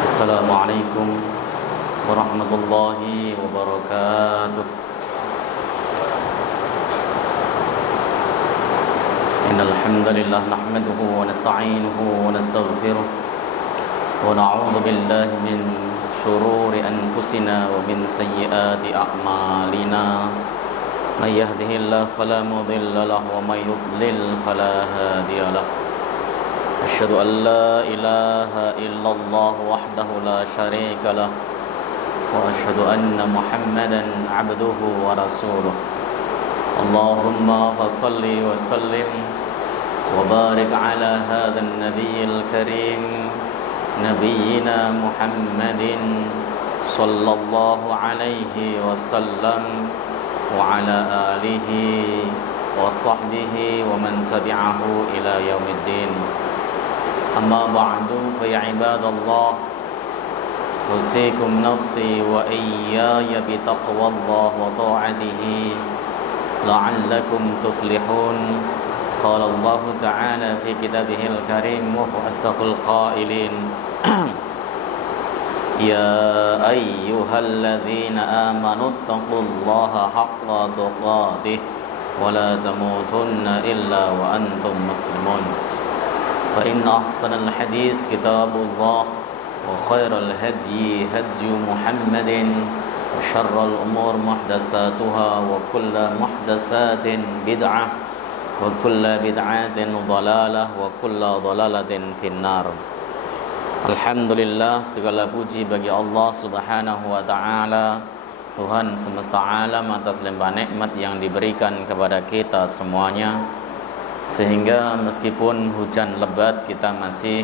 Assalamualaikum warahmatullahi wabarakatuh. Innal hamdalillah nahmaduhu wa nasta'inuhu wa nastaghfiruh wa na'udzu billahi min shururi anfusina wa min sayyiati a'malina. May yahdihillahu fala mudilla lahu wa may yudlil fala hadiya lahu. أشهد أن لا إله إلا الله وحده لا شريك له وأشهد أن محمدا عبده ورسوله اللهم فصل وسلم وبارك على هذا النبي الكريم نبينا محمد صلى الله عليه وسلم وعلى آله وصحبه ومن تبعه إلى يوم الدين. أما بعد فيا عباد الله أوصيكم نفسي وإياي بتقوى الله وطاعته لعلكم تفلحون. قال الله تعالى في كتابه الكريم وهو أصدق القائلين يا أيها الذين آمنوا اتقوا الله حق تقاته ولا تموتن إلا وأنتم مسلمون. فإن أحسن الحديث كتاب الله وخير الهدي هدي محمد وشر الأمور محدثاتها وكل محدثات بدعة وكل بدعة ضلالة وكل ضلالة في النار. Alhamdulillah, segala puji bagi Allah Subhanahu wa taala, Tuhan semesta alam, atas limpah nikmat yang diberikan kepada kita semuanya, sehingga meskipun hujan lebat kita masih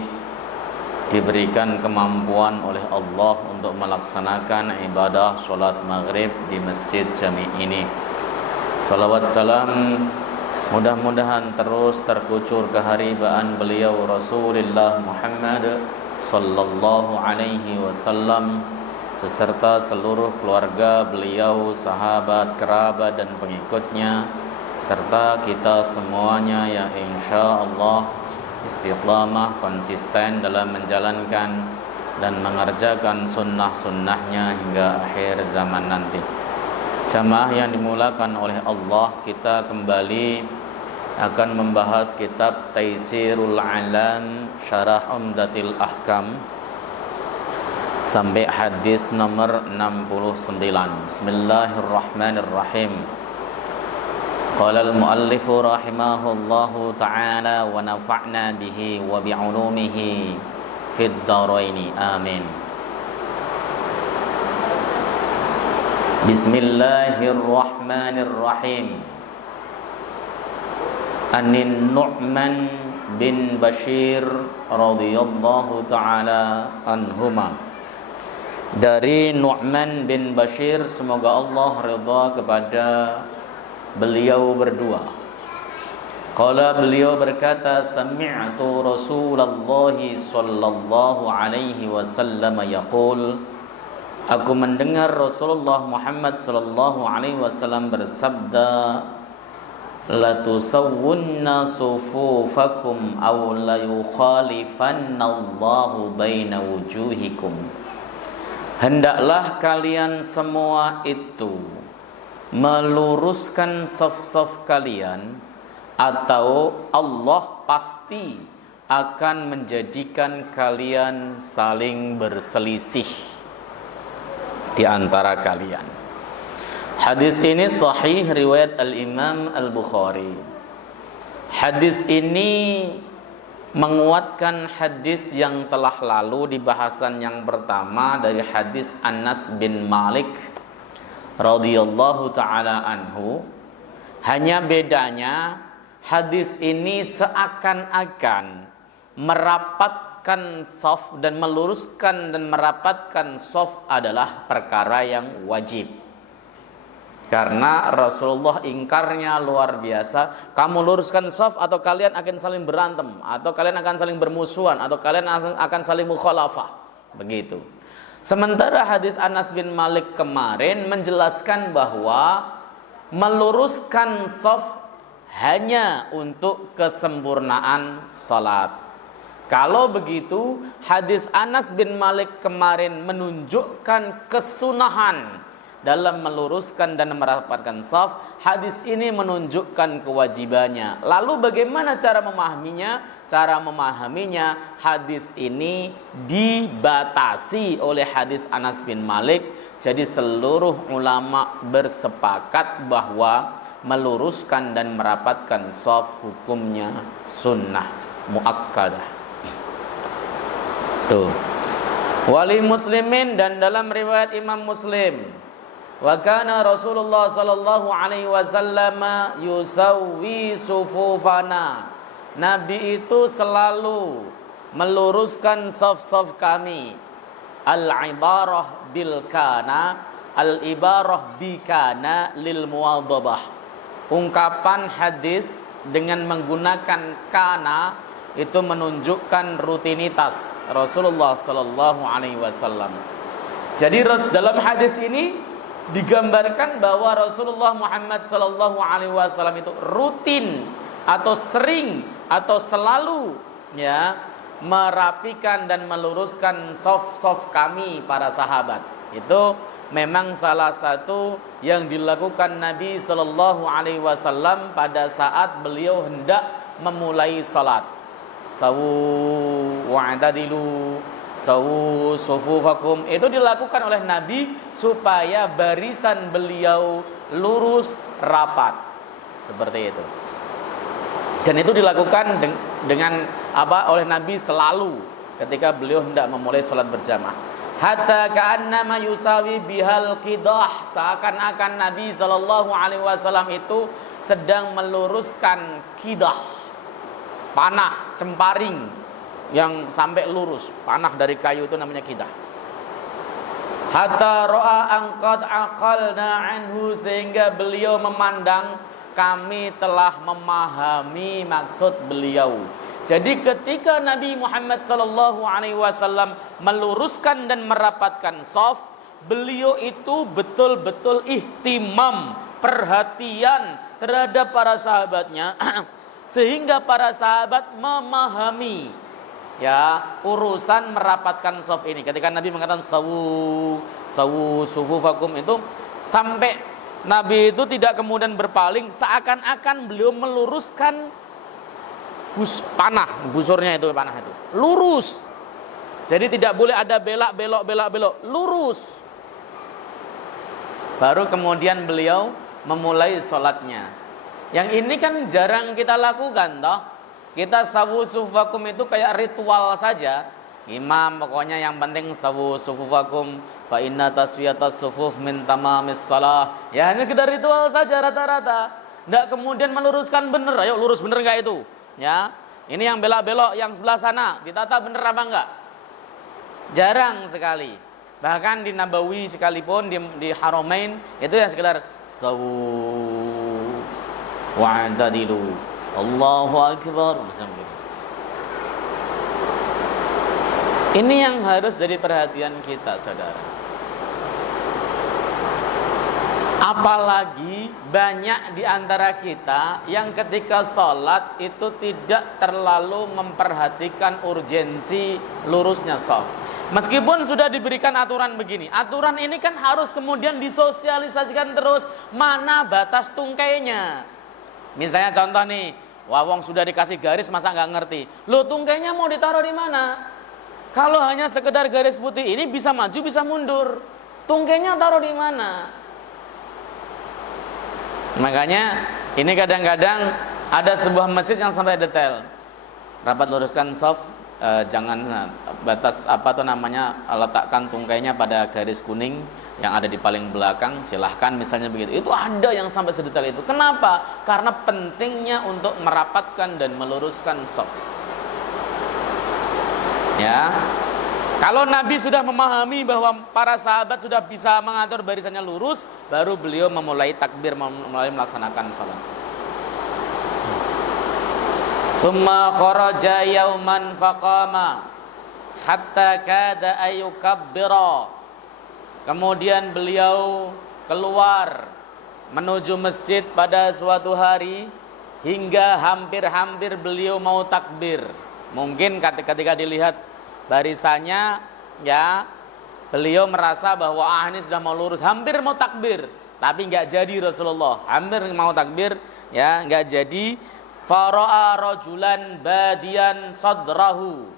diberikan kemampuan oleh Allah untuk melaksanakan ibadah sholat maghrib di masjid jami ini. Salawat salam mudah-mudahan terus terkucur keharibaan beliau Rasulullah Muhammad sallallahu alaihi wasallam beserta seluruh keluarga beliau, sahabat, kerabat dan pengikutnya, serta kita semuanya yang insya Allah istiqamah konsisten dalam menjalankan dan mengerjakan sunnah-sunnahnya hingga akhir zaman nanti. Jamaah yang dimulakan oleh Allah, kita kembali akan membahas kitab Taisirul Alam Syarah Umdatil Ahkam sampai hadis nomor 69. Bismillahirrahmanirrahim. Qala al-muallifu rahimahullahu ta'ala wa nafa'na bihi wa bi'ulumihi fid dharaini amin. Bismillahirrahmanirrahim. Anin Nu'man bin Bashir radhiyallahu ta'ala anhuma. Dari Nu'man bin Bashir, semoga Allah ridha kepada beliau berdua. Qala, beliau berkata, sami'tu Rasulullah sallallahu alaihi wasallam yaqul, aku mendengar Rasulullah Muhammad sallallahu alaihi wasallam bersabda, la tusawwunna sufufakum aw la yukhalifanna Allahu baina wujuhikum. Hendaklah kalian semua itu meluruskan saf-saf kalian, atau Allah pasti akan menjadikan kalian saling berselisih di antara kalian. Hadis ini sahih riwayat Al-Imam Al-Bukhari. Hadis ini menguatkan hadis yang telah lalu di bahasan yang pertama dari hadis Anas bin Malik radhiyallahu ta'ala anhu. Hanya bedanya hadis ini seakan-akan merapatkan shaf dan meluruskan dan merapatkan shaf adalah perkara yang wajib. Karena Rasulullah ingkarnya luar biasa. Kamu luruskan shaf atau kalian akan saling berantem, atau kalian akan saling bermusuhan, atau kalian akan saling mukhalafah. Begitu. Sementara hadis Anas bin Malik kemarin menjelaskan bahwa meluruskan shaf hanya untuk kesempurnaan salat. Kalau begitu, hadis Anas bin Malik kemarin menunjukkan kesunahan dalam meluruskan dan merapatkan shaf. Hadis ini menunjukkan kewajibannya. Lalu bagaimana cara memahaminya? Cara memahaminya, hadis ini dibatasi oleh hadis Anas bin Malik. Jadi seluruh ulama bersepakat bahwa meluruskan dan merapatkan shaf hukumnya sunnah muakkadah. Tuh. Wali Muslimin, dan dalam riwayat Imam Muslim, wa kana Rasulullah sallallahu alaihi wasallam yusawwi sufufana. Nabi itu selalu meluruskan shaf-shaf kami. Al-ibarah bil kana, al-ibarah bi kana lil muwadhabah. Ungkapan hadis dengan menggunakan kana itu menunjukkan rutinitas Rasulullah sallallahu alaihi wasallam. Jadi dalam hadis ini digambarkan bahwa Rasulullah Muhammad sallallahu alaihi wasallam itu rutin atau sering atau selalu ya merapikan dan meluruskan shaf-shaf kami para sahabat. Itu memang salah satu yang dilakukan Nabi sallallahu alaihi wasallam pada saat beliau hendak memulai salat. Sawu wa'tadilu sawu sufufakum, itu dilakukan oleh Nabi supaya barisan beliau lurus rapat seperti itu. Dan itu dilakukan dengan apa oleh Nabi selalu ketika beliau hendak memulai salat berjamaah. Hatta ka'annama yusawi bihal qidah, seakan-akan Nabi sallallahu alaihi wasallam itu sedang meluruskan qidah, panah cemparing yang sampai lurus, panah dari kayu itu namanya qidah. Hatta ra'a an qad aqalna anhu, sehingga beliau memandang kami telah memahami maksud beliau. Jadi ketika Nabi Muhammad sallallahu alaihi wasallam meluruskan dan merapatkan shaf, beliau itu betul-betul ihtimam, perhatian terhadap para sahabatnya sehingga para sahabat memahami ya urusan merapatkan shaf ini. Ketika Nabi mengatakan sawu sufufakum, itu sampai Nabi itu tidak kemudian berpaling, seakan-akan beliau meluruskan panah, busurnya itu, panah itu lurus. Jadi tidak boleh ada belok, lurus. Baru kemudian beliau memulai sholatnya. Yang ini kan jarang kita lakukan toh. Kita sawu sufufakum itu kayak ritual saja. Imam pokoknya yang penting sawu sufufakum fa inna taswiyatas sufuf min tamamis shalah. Ya hanya sekedar ritual saja rata-rata. Enggak kemudian meluruskan bener. Ayo lurus bener enggak itu? Ya. Ini yang belok-belok yang sebelah sana ditata bener apa enggak? Jarang sekali. Bahkan di Nabawi sekalipun di Haramain itu yang sekedar sawu wa'tadilu Allahu akbar. Ini yang harus jadi perhatian kita, saudara. Apalagi banyak di antara kita yang ketika sholat itu tidak terlalu memperhatikan urgensi lurusnya shaf. Meskipun sudah diberikan aturan begini, aturan ini kan harus kemudian disosialisasikan terus. Mana batas tungkainya? Misalnya contoh nih, wawong sudah dikasih garis masa nggak ngerti. Loh, tungkainya mau ditaruh di mana? Kalau hanya sekedar garis putih ini bisa maju bisa mundur. Tungkainya taruh di mana? Makanya ini kadang-kadang ada sebuah masjid yang sampai detail. Rapat luruskan shaf, jangan batas apa tuh namanya, letakkan tungkainya pada garis kuning yang ada di paling belakang, silahkan misalnya begitu. Itu ada yang sampai sedetail itu. Kenapa? Karena pentingnya untuk merapatkan dan meluruskan shaf. Ya, kalau Nabi sudah memahami bahwa para sahabat sudah bisa mengatur barisannya lurus, baru beliau memulai takbir, memulai melaksanakan sholat. Summa kharaja yauman faqama hatta kada ayukabbira. Kemudian beliau keluar menuju masjid pada suatu hari hingga hampir-hampir beliau mau takbir. Mungkin ketika dilihat barisannya, ya beliau merasa bahwa ini sudah mau lurus, hampir mau takbir, tapi nggak jadi Rasulullah. Hampir mau takbir, ya nggak jadi. Fara'a rajulan badiyan sadrahu.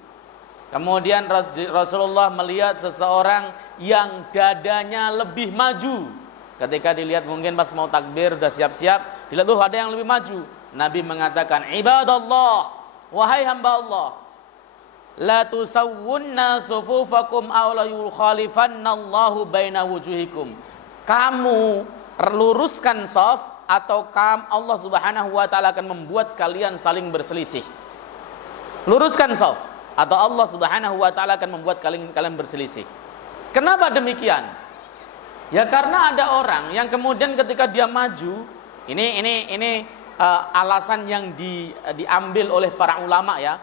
Kemudian Rasulullah melihat seseorang yang dadanya lebih maju. Ketika dilihat mungkin pas mau takbir udah siap-siap, dilihat tuh ada yang lebih maju. Nabi mengatakan, ibadallah, wahai hamba Allah, la tusawwunna sufufakum aw la yukhalifannallahu baina wujuhikum. Kamu luruskan shaf atau Allah Subhanahu wa taala akan membuat kalian saling berselisih. Luruskan shaf atau Allah Subhanahu wa taala akan membuat kalian berselisih. Kenapa demikian? Ya karena ada orang yang kemudian ketika dia maju, ini alasan yang diambil oleh para ulama ya.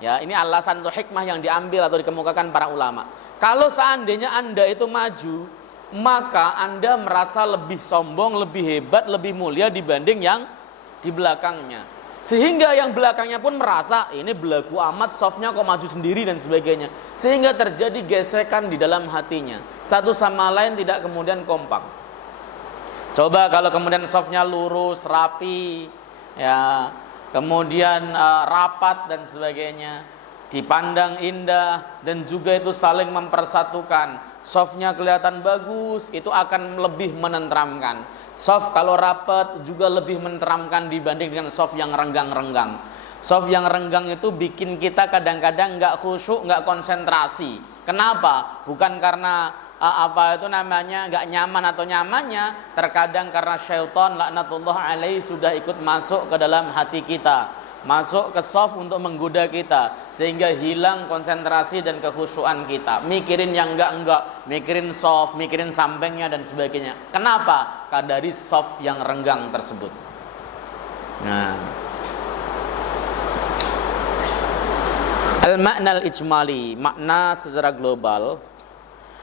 Ya, ini alasan atau hikmah yang diambil atau dikemukakan para ulama. Kalau seandainya Anda itu maju, maka Anda merasa lebih sombong, lebih hebat, lebih mulia dibanding yang di belakangnya. Sehingga yang belakangnya pun merasa ini belagu amat, softnya kok maju sendiri dan sebagainya. Sehingga terjadi gesekan di dalam hatinya. Satu sama lain tidak kemudian kompak. Coba kalau kemudian softnya lurus, rapi, ya, kemudian rapat dan sebagainya, dipandang indah dan juga itu saling mempersatukan. Softnya kelihatan bagus, itu akan lebih menenteramkan. Soft kalau rapat juga lebih menenteramkan dibanding dengan soft yang renggang-renggang. Soft yang renggang itu bikin kita kadang-kadang nggak khusyuk, nggak konsentrasi. Kenapa? Bukan karena nggak nyaman atau nyamannya, terkadang karena syaitan laknatullah alaih sudah ikut masuk ke dalam hati kita, masuk ke soft untuk menggoda kita, sehingga hilang konsentrasi dan kekhusyuan kita, mikirin yang enggak, mikirin soft, mikirin sampingnya dan sebagainya. Kenapa? Dari soft yang renggang tersebut. Nah, al-makna al-ijmali, makna secara global.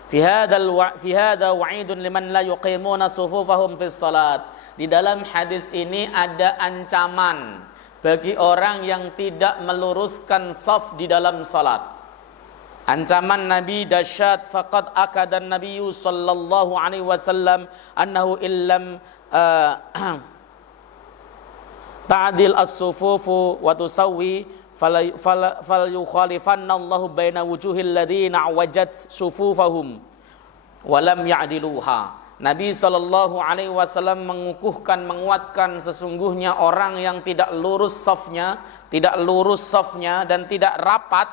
Fi hadza wa'idun liman la yuqimuna sufufahum fis salat. Di dalam hadis ini ada ancaman bagi orang yang tidak meluruskan shaf di dalam salat. Ancaman Nabi dahsyat. Faqad akada an-nabiy sallallahu alaihi wasallam annahu illam ta'dil as-sufufu wa tusawwi fal yukhalifanna Allahu baina wujuhil ladzina wajat sufufahum wa lam ya'diluha. Nabi sallallahu alaihi wasallam menguatkan sesungguhnya orang yang tidak lurus shafnya, dan tidak rapat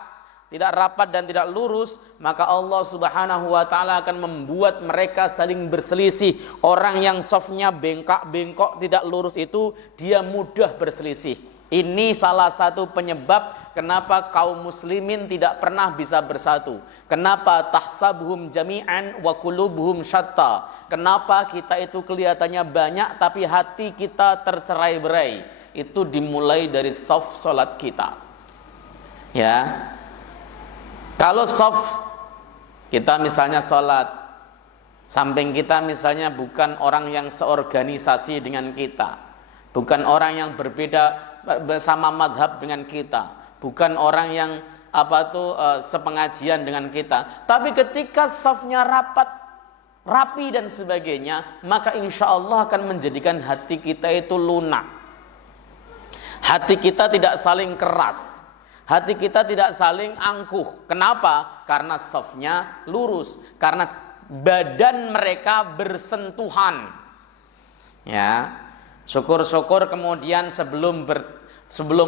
dan tidak lurus, maka Allah Subhanahu wa taala akan membuat mereka saling berselisih. Orang yang shafnya bengkok tidak lurus itu dia mudah berselisih. Ini salah satu penyebab kenapa kaum muslimin tidak pernah bisa bersatu. Kenapa tahsabuhum jami'an wa qulubuhum syatta. Kenapa kita itu kelihatannya banyak tapi hati kita tercerai-berai. Itu dimulai dari shaf salat kita. Ya. Kalau shaf kita misalnya salat, samping kita misalnya bukan orang yang seorganisasi dengan kita, bukan orang yang berbeda bersama madhab dengan kita, bukan orang yang sepengajian dengan kita, tapi ketika shafnya rapi dan sebagainya, maka insya Allah akan menjadikan hati kita itu lunak. Hati kita tidak saling keras, hati kita tidak saling angkuh. Kenapa? Karena shafnya lurus, karena badan mereka bersentuhan. Ya. Syukur-syukur kemudian sebelum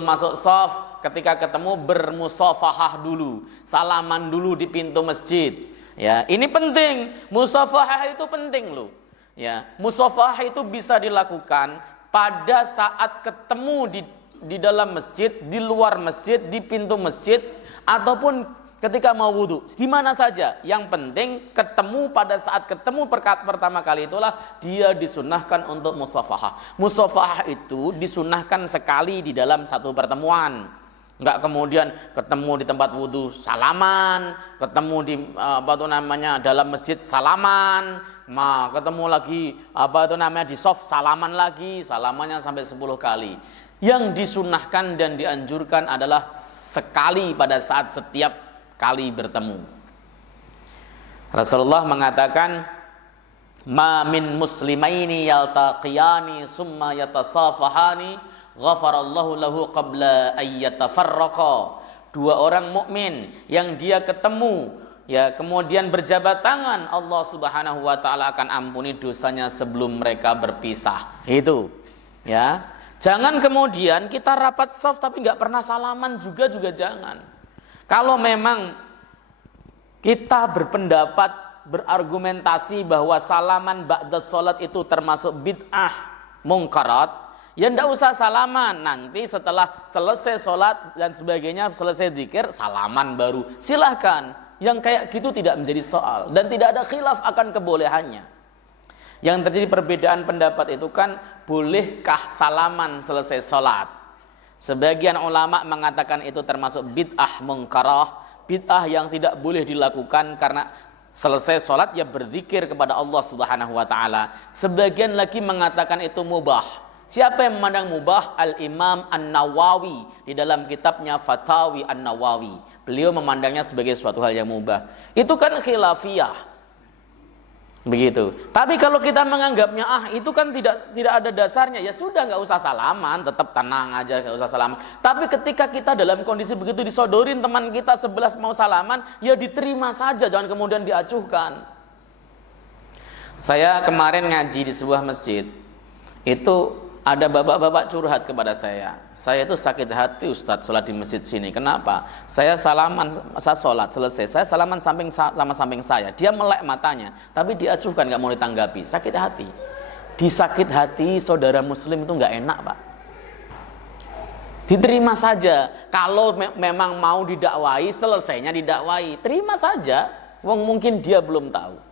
masuk shaf, ketika ketemu bermusafahah dulu, salaman dulu di pintu masjid. Ya, ini penting. Musafahah itu penting loh. Ya, musafahah itu bisa dilakukan pada saat ketemu di dalam masjid, di luar masjid, di pintu masjid, ataupun ketika mau wudu, di mana saja. Yang penting ketemu pada saat ketemu pertama kali itulah dia disunahkan untuk musafahah. Musafahah itu disunahkan sekali di dalam satu pertemuan. Enggak kemudian ketemu di tempat wudu salaman, ketemu di dalam masjid salaman, ketemu lagi di shaf salaman lagi, salamannya sampai 10 kali. Yang disunahkan dan dianjurkan adalah sekali pada saat setiap kali bertemu. Rasulullah mengatakan, "Ma min muslimaini yaltaqiyani summa yatasafahani ghafarallahu lahu qabla ay yatafarraqa." Dua orang mukmin yang dia ketemu ya kemudian berjabat tangan, Allah Subhanahu wa taala akan ampuni dosanya sebelum mereka berpisah. Itu ya. Jangan kemudian kita rapat soft tapi nggak pernah salaman juga jangan. Kalau memang kita berpendapat, berargumentasi bahwa salaman ba'da sholat itu termasuk bid'ah mungkarat, ya ndak usah salaman. Nanti setelah selesai sholat dan sebagainya, selesai dzikir, salaman baru. Silahkan. Yang kayak gitu tidak menjadi soal dan tidak ada khilaf akan kebolehannya. Yang terjadi perbedaan pendapat itu kan, bolehkah salaman selesai sholat? Sebagian ulama mengatakan itu termasuk bid'ah mungkarah, bid'ah yang tidak boleh dilakukan karena selesai sholat ya berzikir kepada Allah Subhanahu wa taala. Sebagian lagi mengatakan itu mubah. Siapa yang memandang mubah? Al-Imam An-Nawawi di dalam kitabnya Fatawi An-Nawawi. Beliau memandangnya sebagai suatu hal yang mubah. Itu kan khilafiyah. Begitu. Tapi kalau kita menganggapnya itu kan tidak ada dasarnya, ya sudah nggak usah salaman, tetap tenang aja, nggak usah salaman. Tapi ketika kita dalam kondisi begitu disodorin teman kita 11 mau salaman, ya diterima saja, jangan kemudian diacuhkan. Saya kemarin ngaji di sebuah masjid, itu ada bapak-bapak curhat kepada saya itu sakit hati Ustadz sholat di masjid sini. Kenapa? Saya sholat selesai, saya salaman sama samping saya, dia melek matanya, tapi diacuhkan, nggak mau ditanggapi. Sakit hati. Disakit hati saudara muslim itu nggak enak, Pak. Diterima saja. Kalau memang mau didakwai, selesainya didakwai, terima saja. Mungkin dia belum tahu.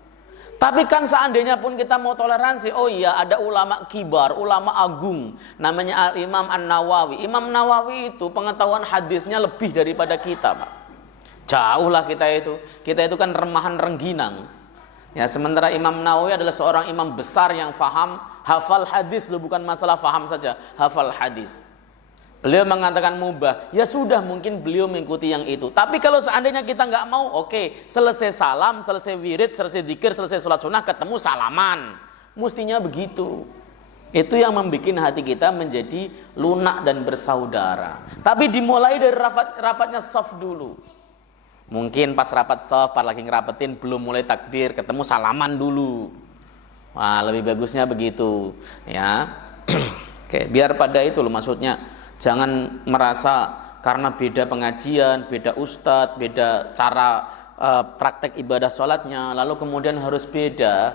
Tapi kan seandainya pun kita mau toleransi, oh iya ada ulama kibar, ulama agung, namanya Al-Imam An-Nawawi. Imam Nawawi itu pengetahuan hadisnya lebih daripada kita, Pak. Jauh lah kita itu kan remahan rengginang. Ya, sementara Imam Nawawi adalah seorang imam besar yang faham, hafal hadis, loh, bukan masalah faham saja, hafal hadis. Beliau mengatakan mubah, ya sudah, mungkin beliau mengikuti yang itu. Tapi kalau seandainya kita nggak mau, oke, selesai salam, selesai wirid, selesai dzikir, selesai sholat sunnah, ketemu salaman. Mestinya begitu. Itu yang membuat hati kita menjadi lunak dan bersaudara. Tapi dimulai dari rapatnya shaf dulu. Mungkin pas rapat shaf, pas lagi ngerapetin, belum mulai takbir, ketemu salaman dulu. Wah, lebih bagusnya begitu. Ya, oke, biar pada itu loh maksudnya. Jangan merasa karena beda pengajian, beda ustadz, beda cara praktek ibadah sholatnya, lalu kemudian harus beda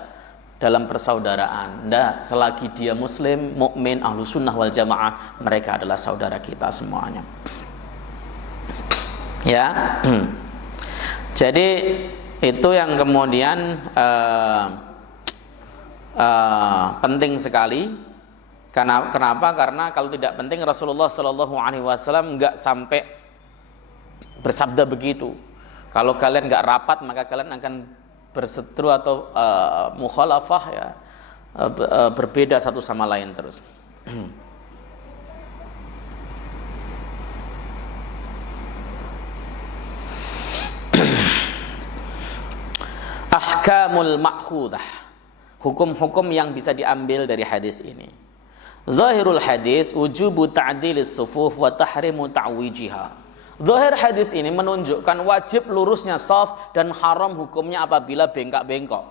dalam persaudaraan. Nggak, selagi dia muslim, mukmin, ahlu sunnah wal jamaah, mereka adalah saudara kita semuanya. Ya, jadi itu yang kemudian penting sekali. Kenapa? Karena kalau tidak penting, Rasulullah Shallallahu Alaihi Wasallam nggak sampai bersabda begitu. Kalau kalian nggak rapat, maka kalian akan berseteru atau mukhalafah, ya, berbeda satu sama lain terus. Ahkamul ma'khudah, hukum-hukum yang bisa diambil dari hadis ini. Zahirul hadis wujubu ta'dilis sufuf wa tahrimu ta'wijiha. Zahir hadis ini menunjukkan wajib lurusnya shaf dan haram hukumnya apabila bengkak-bengkok.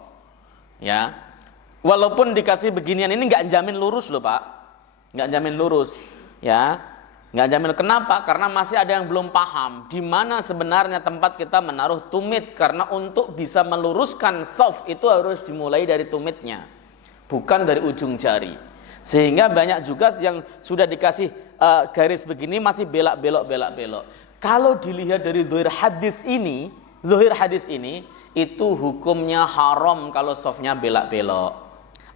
Ya. Walaupun dikasih beginian ini enggak jamin lurus loh, Pak. Enggak jamin lurus. Ya. Enggak jamin. Kenapa? Karena masih ada yang belum paham di mana sebenarnya tempat kita menaruh tumit, karena untuk bisa meluruskan shaf itu harus dimulai dari tumitnya, bukan dari ujung jari. Sehingga banyak juga yang sudah dikasih garis begini masih belak-belok. Kalau dilihat dari zahir hadis ini itu hukumnya haram kalau shafnya belak-belok.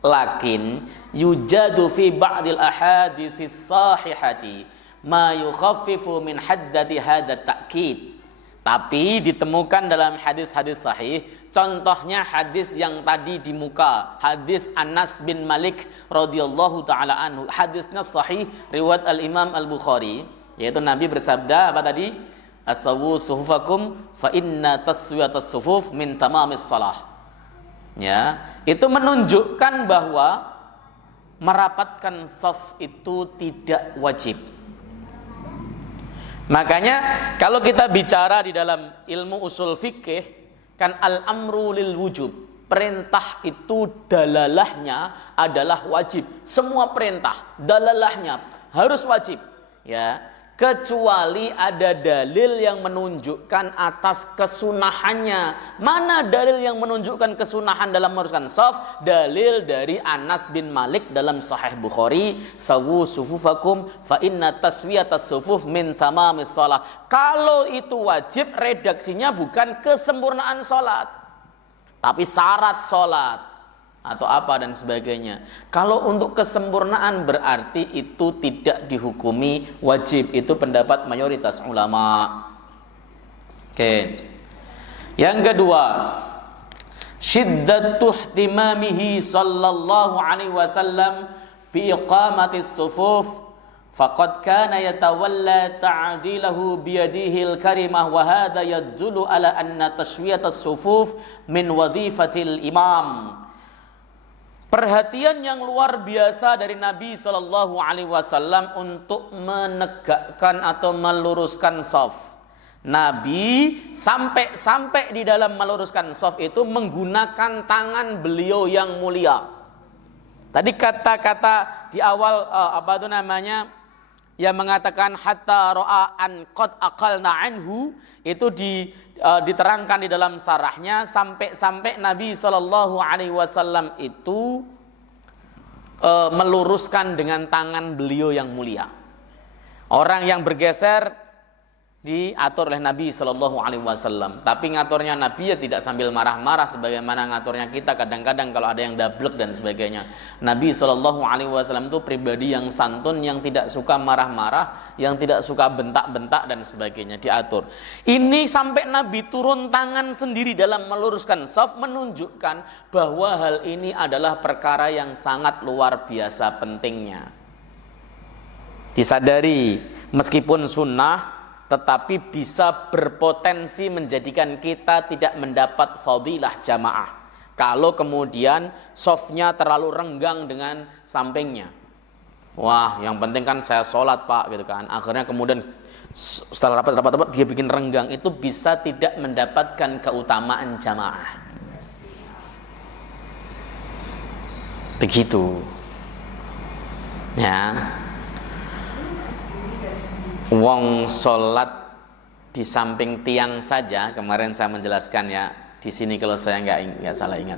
Lakin yujadu fi ba'dil ahaditsis sahihati ma yukhaffifu min haddati hadza ta'kid. Tapi ditemukan dalam hadis-hadis sahih, contohnya hadis yang tadi di muka, hadis Anas bin Malik radhiyallahu taala anhu. Hadisnya sahih riwayat Al-Imam Al-Bukhari, yaitu Nabi bersabda apa tadi? Asawu sufufakum fa inna taswiyatas sufuf min tamamis shalah. Ya, itu menunjukkan bahwa merapatkan shaf itu tidak wajib. Makanya kalau kita bicara di dalam ilmu usul fikih kan al-amru lil wujub. Perintah itu dalalahnya adalah wajib. Semua perintah dalalahnya harus wajib, ya. Kecuali ada dalil yang menunjukkan atas kesunahannya. Mana dalil yang menunjukkan kesunahan dalam meluruskan shaf? Dalil dari Anas bin Malik dalam Sahih Bukhari, sawu sufufakum fa inna taswiyatas sufuf min tamamis shalah. Kalau itu wajib, redaksinya bukan kesempurnaan salat, tapi syarat salat atau apa dan sebagainya. Kalau untuk kesempurnaan berarti itu tidak dihukumi wajib. Itu pendapat mayoritas ulama. Oke. Yang kedua, syiddatu ihtimamihi sallallahu alaihi wasallam bi iqamatis sufuf faqad kana yatawalla ta'dilahu bi yadihi al-karimah wa hadha yadullu ala anna tashwiyatas sufuf min wadhifatil imam. Perhatian yang luar biasa dari Nabi Shallallahu Alaihi Wasallam untuk menegakkan atau meluruskan shaf. Nabi sampai di dalam meluruskan shaf itu menggunakan tangan beliau yang mulia. Tadi kata-kata di awal yang mengatakan hatta ra'a an qad aqalna anhu itu diterangkan di dalam sarahnya sampai Nabi Shallallahu Alaihi Wasallam itu meluruskan dengan tangan beliau yang mulia. Orang yang bergeser diatur oleh Nabi Shallallahu Alaihi Wasallam. Tapi ngaturnya Nabi ya tidak sambil marah-marah sebagaimana ngaturnya kita kadang-kadang kalau ada yang dablek dan sebagainya. Nabi Shallallahu Alaihi Wasallam itu pribadi yang santun, yang tidak suka marah-marah, yang tidak suka bentak-bentak dan sebagainya, diatur. Ini sampai Nabi turun tangan sendiri dalam meluruskan shaf, menunjukkan bahwa hal ini adalah perkara yang sangat luar biasa pentingnya. Disadari meskipun sunnah tetapi bisa berpotensi menjadikan kita tidak mendapat fadilah jamaah kalau kemudian shafnya terlalu renggang dengan sampingnya. Wah, yang penting kan saya sholat pak, gitu kan. Akhirnya kemudian setelah rapat dia bikin renggang, itu bisa tidak mendapatkan keutamaan jamaah. Begitu. Ya. Wong sholat di samping tiang saja, kemarin saya menjelaskan ya, di sini kalau saya nggak salah ingat,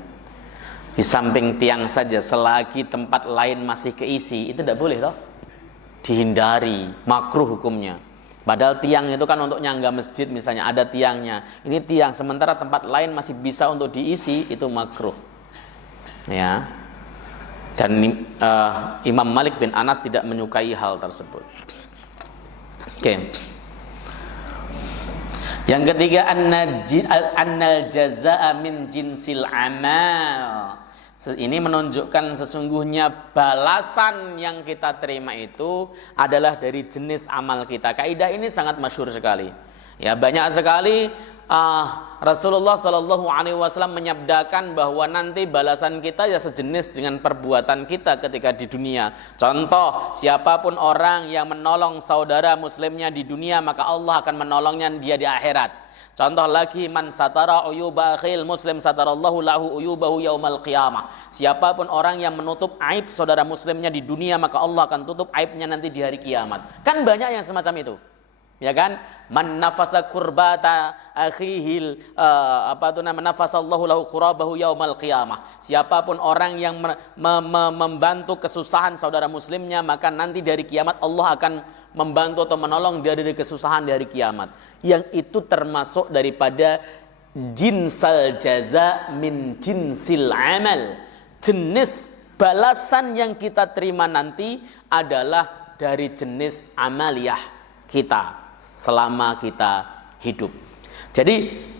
di samping tiang saja selagi tempat lain masih keisi itu tidak boleh toh, dihindari, makruh hukumnya. Padahal tiang itu kan untuk nyangga masjid misalnya, ada tiangnya, ini tiang sementara tempat lain masih bisa untuk diisi, itu makruh ya. Dan Imam Malik bin Anas tidak menyukai hal tersebut. Oke. Yang ketiga, annal jazaa min jinsil amal. Ini menunjukkan sesungguhnya balasan yang kita terima itu adalah dari jenis amal kita. Kaidah ini sangat masyhur sekali. Ya, banyak sekali Rasulullah Shallallahu Alaihi Wasallam menyabdakan bahwa nanti balasan kita ya sejenis dengan perbuatan kita ketika di dunia. Contoh, siapapun orang yang menolong saudara muslimnya di dunia, maka Allah akan menolongnya dia di akhirat. Contoh lagi, man satara uyuba akhil muslim satarallahu lahu uyubahu yaumal qiyamah. Siapapun orang yang menutup aib saudara muslimnya di dunia, maka Allah akan tutup aibnya nanti di hari kiamat. Kan banyak yang semacam itu. Ya kan, man nafasa kurbata akhihil nafasallahu lahu qurabahu yaumal qiyamah. Siapapun orang yang membantu kesusahan saudara muslimnya, maka nanti dari kiamat Allah akan membantu atau menolong dia dari kesusahan di hari kiamat. Yang itu termasuk daripada jinsal jaza min jinsil amal. Jenis balasan yang kita terima nanti adalah dari jenis amaliyah kita selama kita hidup. Jadi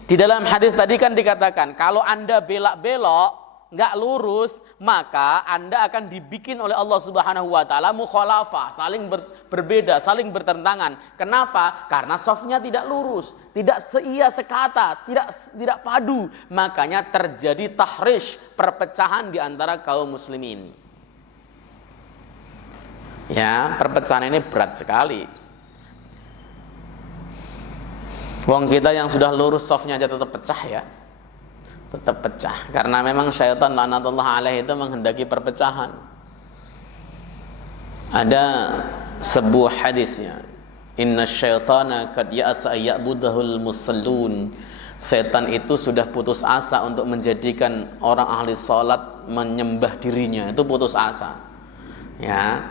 di dalam hadis tadi kan dikatakan kalau Anda belak-belok nggak lurus, maka Anda akan dibikin oleh Allah Subhanahu wa taala mukhalafah, saling berbeda, saling bertentangan. Kenapa? Karena safnya tidak lurus, tidak seia sekata, tidak padu. Makanya terjadi tahrish, perpecahan di antara kaum muslimin. Ya, perpecahan ini berat sekali. Wong kita yang sudah lurus safnya aja tetap pecah ya. Tetap pecah karena memang syaitan laknatullah alaihi itu menghendaki perpecahan. Ada sebuah hadisnya, inna syaitana qad ya'asa ya'budahul musallun. Setan itu sudah putus asa untuk menjadikan orang ahli salat menyembah dirinya, itu putus asa. Ya.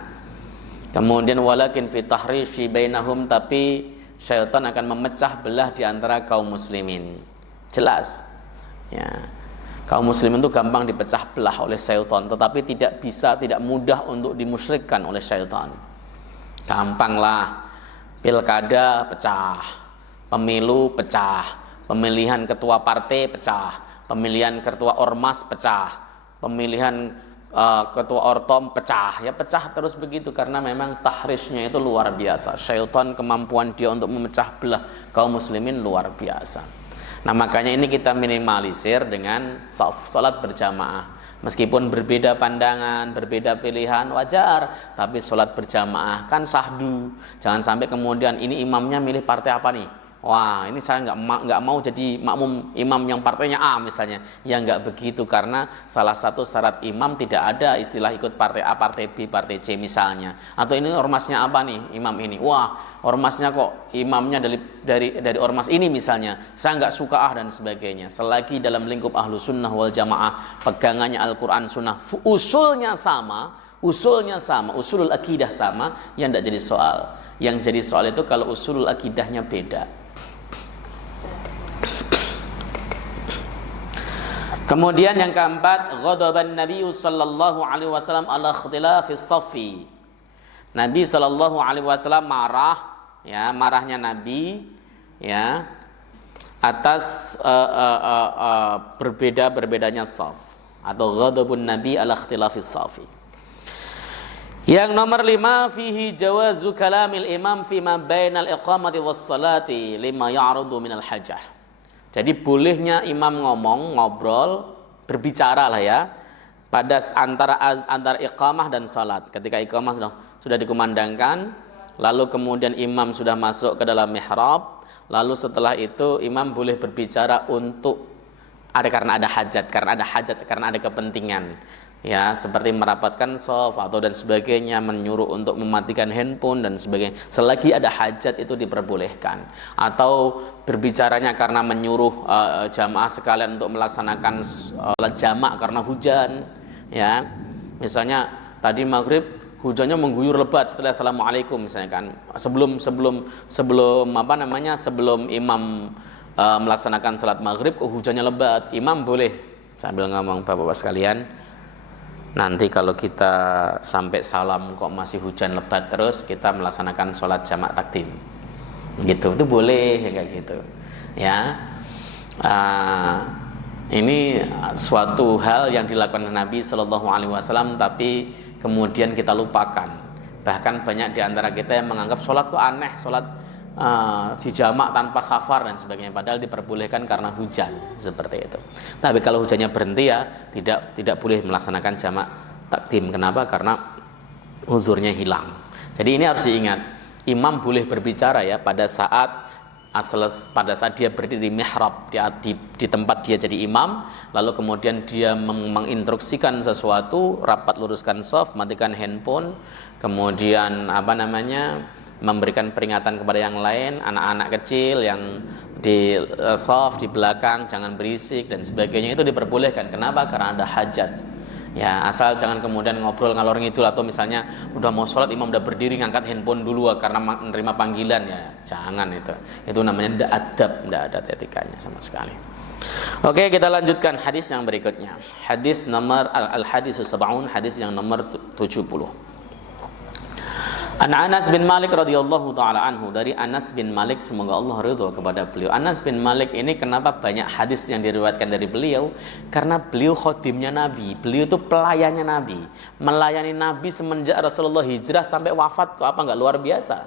Kemudian walakin fi tahrishi bainahum, tapi syaitan akan memecah belah di antara kaum muslimin. Jelas. Ya, kaum muslimin itu gampang dipecah belah oleh syaitan, tetapi tidak mudah untuk dimusyrikkan oleh syaitan. Gampanglah, pilkada pecah, pemilu pecah, pemilihan ketua partai pecah, pemilihan ketua ormas pecah, pemilihan ketua ortom pecah, ya pecah terus begitu karena memang tahrishnya itu luar biasa. Syaitan kemampuan dia untuk memecah belah kaum muslimin luar biasa. Nah makanya ini kita minimalisir dengan sholat berjamaah. Meskipun berbeda pandangan, berbeda pilihan, wajar. Tapi sholat berjamaah kan sahdu. Jangan sampai kemudian ini imamnya milih partai apa nih? Wah ini saya nggak mau jadi makmum imam yang partainya A misalnya. Ya nggak begitu, karena salah satu syarat imam tidak ada istilah ikut partai A, partai B, partai C misalnya. Atau ini ormasnya apa nih imam ini? Wah ormasnya kok imamnya dari ormas ini misalnya, saya nggak suka dan sebagainya. Selagi dalam lingkup ahlu sunnah wal jamaah pegangannya Al-Quran sunnah, usulnya sama, usulul akidah sama, yang tidak jadi soal. Yang jadi soal itu kalau usulul akidahnya beda. Kemudian yang keempat, ghadaban Nabi sallallahu alaihi wasallam ala ikhtilafis saffi. Nabi sallallahu alaihi wasallam marah, ya, marahnya Nabi ya atas berbedanya shaf, atau ghadabun Nabi ala ikhtilafis saffi. Yang nomor 5, fihi jawazu kalamil imam fima bainal iqamati was salati lima ya'rudu minal hajah. Jadi bolehnya imam ngobrol, berbicara lah ya, pada antara iqamah dan salat. Ketika iqamah sudah dikumandangkan, lalu kemudian imam sudah masuk ke dalam mihrab, lalu setelah itu imam boleh berbicara karena ada hajat, karena ada kepentingan. Ya, seperti merapatkan shaf atau dan sebagainya, menyuruh untuk mematikan handphone dan sebagainya. Selagi ada hajat itu diperbolehkan. Atau berbicaranya karena menyuruh jamaah sekalian untuk melaksanakan sholat jamak karena hujan. Ya, misalnya tadi maghrib hujannya mengguyur lebat setelah assalamualaikum misalnya kan. Sebelum imam melaksanakan salat maghrib hujannya lebat, imam boleh sambil ngomong, bapak-bapak sekalian, nanti kalau kita sampai salam kok masih hujan lebat terus, kita melaksanakan sholat jamak takdim. Gitu, itu boleh kayak gitu. Ya, ini suatu hal yang dilakukan Nabi Shallallahu Alaihi Wasallam, tapi kemudian kita lupakan. Bahkan banyak di antara kita yang menganggap sholat kok aneh, sholat di jamak tanpa safar dan sebagainya, padahal diperbolehkan karena hujan seperti itu. Tapi kalau hujannya berhenti ya tidak boleh melaksanakan jamak takdim. Kenapa? Karena uzurnya hilang. Jadi ini harus diingat, imam boleh berbicara ya pada saat dia berdiri di mihrab, di tempat dia jadi imam, lalu kemudian dia menginstruksikan sesuatu, rapat luruskan shaf, matikan handphone, kemudian memberikan peringatan kepada yang lain, anak-anak kecil yang di shaf di belakang jangan berisik dan sebagainya, itu diperbolehkan. Kenapa? Karena ada hajat. Ya, asal jangan kemudian ngobrol ngalor ngidul, atau misalnya udah mau sholat imam udah berdiri ngangkat handphone dulu karena menerima panggilan, ya jangan itu. Itu namanya tidak adab, tidak ada etikanya sama sekali. Oke, kita lanjutkan hadis yang berikutnya. Hadis nomor al-hadisus sab'un, hadis yang nomor 70. An Anas bin Malik radhiyallahu taala anhu, dari Anas bin Malik semoga Allah ridho kepada beliau. Anas bin Malik ini kenapa banyak hadis yang diriwayatkan dari beliau? Karena beliau khodimnya Nabi, beliau itu pelayannya Nabi, melayani Nabi semenjak Rasulullah hijrah sampai wafat. Kok apa enggak luar biasa?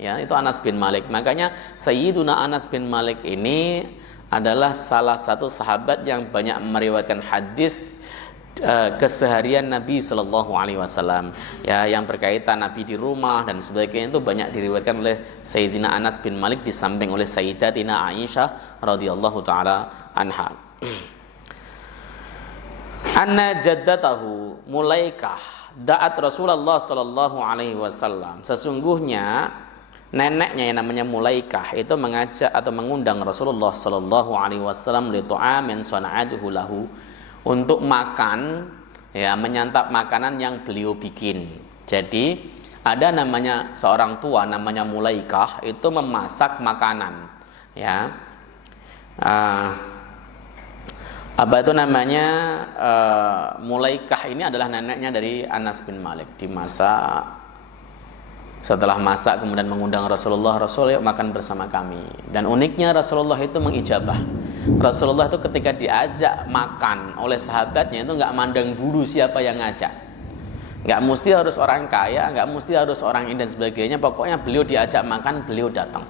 Ya, itu Anas bin Malik. Makanya Sayyiduna Anas bin Malik ini adalah salah satu sahabat yang banyak meriwayatkan hadis keseharian Nabi Shallallahu Alaihi Wasallam, ya, yang berkaitan Nabi di rumah dan sebagainya, itu banyak diriwayatkan oleh Sayyidina Anas bin Malik di samping oleh Sayyidatina Aisyah radhiyallahu taala anha. Anna jaddatahu Mulaikah da'at Rasulullah Shallallahu Alaihi Wasallam, sesungguhnya neneknya yang namanya Mulaikah itu mengajak atau mengundang Rasulullah Shallallahu Alaihi Wasallam li tu'amin sana'atuhu lahu, untuk makan, ya, menyantap makanan yang beliau bikin. Jadi ada namanya seorang tua namanya Mulaikah itu memasak makanan, ya. Apa itu namanya? Mulaikah ini adalah neneknya dari Anas bin Malik. Dimasak, setelah masak kemudian mengundang Rasulullah, Rasul, yuk makan bersama kami. Dan uniknya Rasulullah itu mengijabah. Rasulullah itu ketika diajak makan oleh sahabatnya itu nggak mandang bulu siapa yang ngajak. Nggak mesti harus orang kaya, nggak mesti harus orang ini dan sebagainya. Pokoknya beliau diajak makan, beliau datang.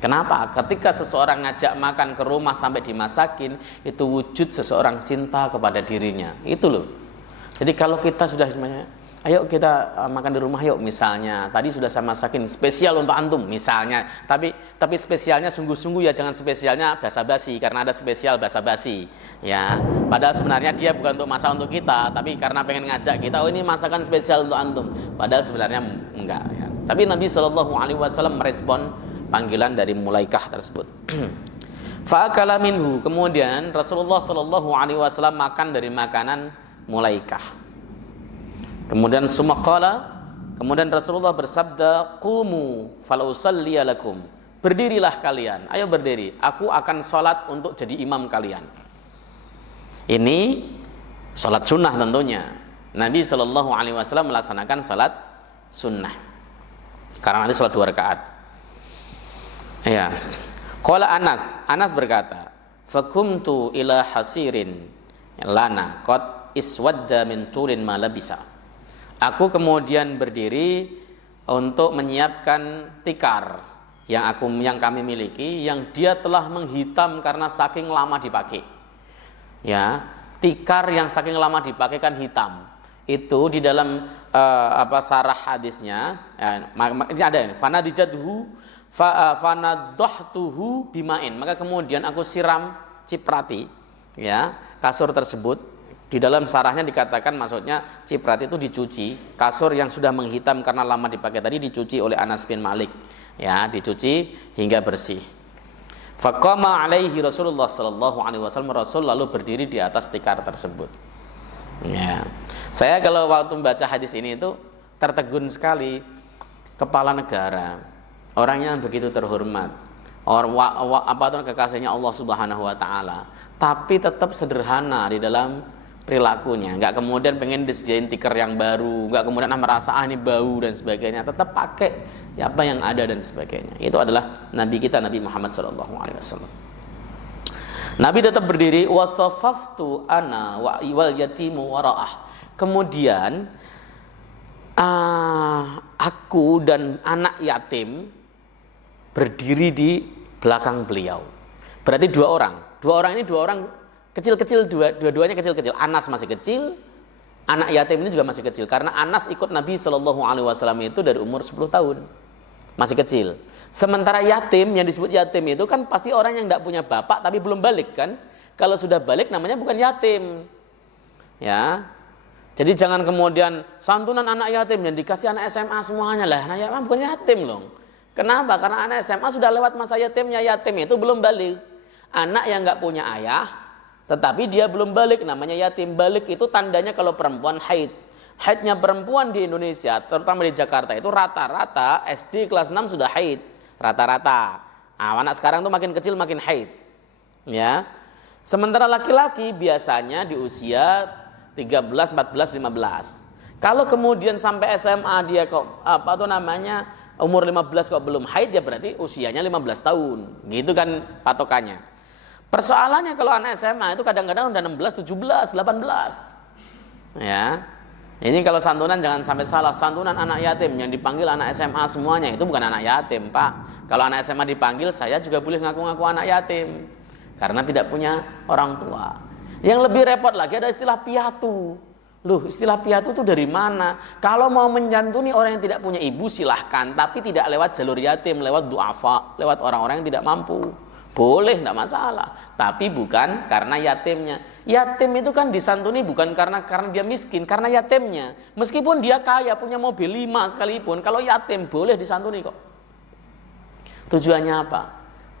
Kenapa? Ketika seseorang ngajak makan ke rumah sampai dimasakin, itu wujud seseorang cinta kepada dirinya. Itu loh. Jadi kalau kita sudah semuanya, ayo kita makan di rumah yuk, misalnya tadi sudah saya masakin spesial untuk antum misalnya, tapi spesialnya sungguh-sungguh, ya, jangan spesialnya basa-basi, karena ada spesial basa-basi, ya, padahal sebenarnya dia bukan untuk masak untuk kita, tapi karena pengen ngajak kita, oh ini masakan spesial untuk antum, padahal sebenarnya enggak, ya. Tapi Nabi Shallallahu Alaihi Wasallam merespon panggilan dari Mulaikah tersebut. Fa'akala minhu, kemudian Rasulullah Shallallahu Alaihi Wasallam makan dari makanan Mulaikah. Kemudian sumakala, kemudian Rasulullah bersabda, "Qumu falusalliya lakum." Berdirilah kalian, ayo berdiri, aku akan sholat untuk jadi imam kalian. Ini sholat sunnah tentunya. Nabi Shallallahu Alaihi Wasallam melaksanakan sholat sunnah. Sekarang nanti sholat 2 rakaat. Ya. Qala Anas berkata, "Fakumtu ila hasirin lana qad iswadda min tulin ma labisa." Aku kemudian berdiri untuk menyiapkan tikar yang kami miliki, yang dia telah menghitam karena saking lama dipakai. Ya, tikar yang saking lama dipakai kan hitam. Itu di dalam sarah hadisnya, ini ada ini, fanadijatuhu fanadhahtuhu bimain. Maka kemudian aku siram ciprati, ya, kasur tersebut. Di dalam sarahnya dikatakan maksudnya ciprat itu dicuci, kasur yang sudah menghitam karena lama dipakai tadi dicuci oleh Anas bin Malik, ya, dicuci hingga bersih. Faqama alaihi Rasulullah sallallahu alaihi wasallam, Rasul lalu berdiri di atas tikar tersebut. Ya. Saya kalau waktu membaca hadis ini itu tertegun sekali, kepala negara, orang yang begitu terhormat, kekasihnya Allah Subhanahu wa taala, tapi tetap sederhana di dalam perilakunya, nggak kemudian pengen disediain tikar yang baru, nggak kemudian merasa ini bau dan sebagainya, tetap pakai apa yang ada dan sebagainya. Itu adalah Nabi kita, Nabi Muhammad SAW. Nabi tetap berdiri, wasafaftu ana wal yatimu wara'ah. Kemudian aku dan anak yatim berdiri di belakang beliau. Berarti dua orang kecil-kecil, dua-duanya kecil-kecil. Anas masih kecil, anak yatim ini juga masih kecil. Karena Anas ikut Nabi Shallallahu Alaihi Wasallam itu dari umur 10 tahun, masih kecil. Sementara yatim, yang disebut yatim itu kan pasti orang yang tidak punya bapak tapi belum balik kan. Kalau sudah balik namanya bukan yatim, ya. Jadi jangan kemudian santunan anak yatim yang dikasih anak SMA semuanya lah. Anak yatim bukan yatim loh. Kenapa? Karena anak SMA sudah lewat masa yatimnya. Yatim itu belum balik. Anak yang nggak punya ayah tetapi dia belum balik, namanya yatim. Balik itu tandanya kalau perempuan haid. Haidnya perempuan di Indonesia, terutama di Jakarta, itu rata-rata SD kelas 6 sudah haid. Rata-rata. Nah, anak sekarang tuh makin kecil makin haid. Ya. Sementara laki-laki biasanya di usia 13, 14, 15. Kalau kemudian sampai SMA dia kok umur 15 kok belum haid, ya berarti usianya 15 tahun. Gitu kan patokannya. Persoalannya kalau anak SMA itu kadang-kadang udah 16, 17, 18. Ya. Ini kalau santunan jangan sampai salah. Santunan anak yatim yang dipanggil anak SMA semuanya itu bukan anak yatim, Pak. Kalau anak SMA dipanggil, saya juga boleh ngaku-ngaku anak yatim karena tidak punya orang tua. Yang lebih repot lagi ada istilah piatu. Loh, istilah piatu itu dari mana? Kalau mau menyantuni orang yang tidak punya ibu silahkan, tapi tidak lewat jalur yatim, lewat du'afa, lewat orang-orang yang tidak mampu. Boleh, tidak masalah. Tapi bukan karena yatimnya. Yatim itu kan disantuni bukan karena dia miskin, karena yatimnya. Meskipun dia kaya, punya mobil 5 sekalipun, kalau yatim boleh disantuni kok. Tujuannya apa?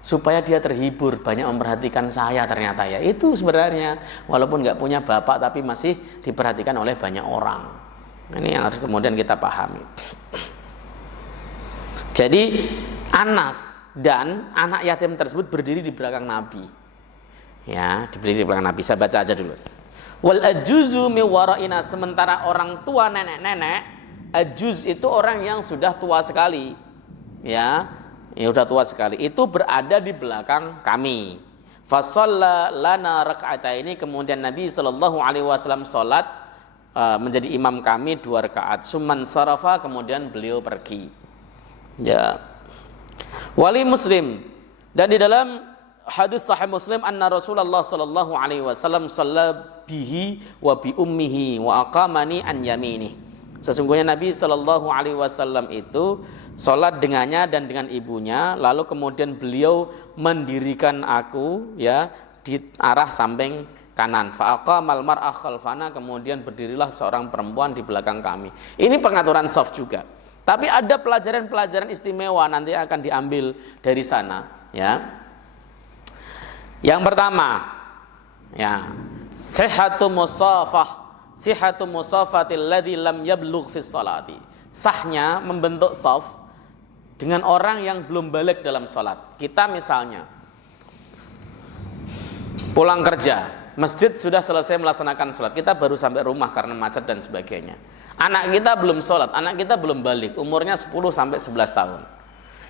Supaya dia terhibur, banyak memperhatikan saya ternyata ya. Itu sebenarnya, walaupun nggak punya bapak tapi masih diperhatikan oleh banyak orang. Ini yang harus kemudian kita pahami. Jadi Anas dan anak yatim tersebut berdiri di belakang Nabi. Ya, berdiri di belakang Nabi. Saya baca aja dulu. Wal ajuzu mi waraina, sementara orang tua nenek-nenek, ajuz itu orang yang sudah tua sekali. Ya sudah tua sekali, itu berada di belakang kami. Fasalla lana raka'ataini, kemudian Nabi sallallahu alaihi wasallam salat menjadi imam kami 2 rakaat. Summan sarafa, kemudian beliau pergi. Ya. Wali Muslim, dan di dalam hadis sahih Muslim, anna Rasulullah sallallahu alaihi wasallam shalla bihi wa bi ummihi wa aqamani an yaminihi. Sesungguhnya Nabi sallallahu alaihi wasallam itu sholat dengannya dan dengan ibunya, lalu kemudian beliau mendirikan aku ya di arah samping kanan. Fa'aqamal mar'a khalfana, kemudian berdirilah seorang perempuan di belakang kami. Ini pengaturan shaf juga. Tapi ada pelajaran-pelajaran istimewa nanti akan diambil dari sana, ya. Yang pertama, ya, sihhatu musafatil ladzi lam yablugh fi sholati. Sahnya membentuk shaf dengan orang yang belum balik dalam sholat. Kita misalnya pulang kerja, masjid sudah selesai melaksanakan sholat, kita baru sampai rumah karena macet dan sebagainya. Anak kita belum sholat, anak kita belum balik, umurnya 10 sampai 11 tahun.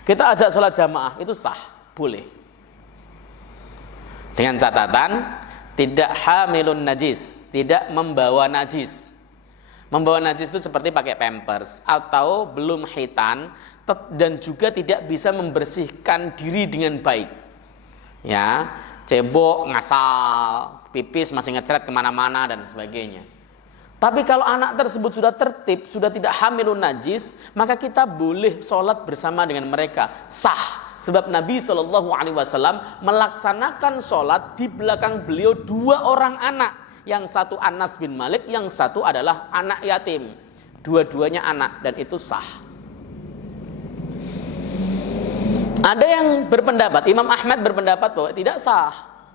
Kita ajak sholat jamaah, itu sah, boleh. Dengan catatan tidak hamilun najis, tidak membawa najis. Membawa najis itu seperti pakai pampers atau belum khitan, dan juga tidak bisa membersihkan diri dengan baik. Ya, cebok, ngasal, pipis masih ngeceret kemana-mana dan sebagainya. Tapi kalau anak tersebut sudah tertib, sudah tidak hamilun najis, maka kita boleh sholat bersama dengan mereka, sah. Sebab Nabi SAW melaksanakan sholat di belakang beliau 2 orang anak. Yang satu Anas bin Malik, yang satu adalah anak yatim. Dua-duanya anak, dan itu sah. Ada yang berpendapat, Imam Ahmad berpendapat bahwa tidak sah,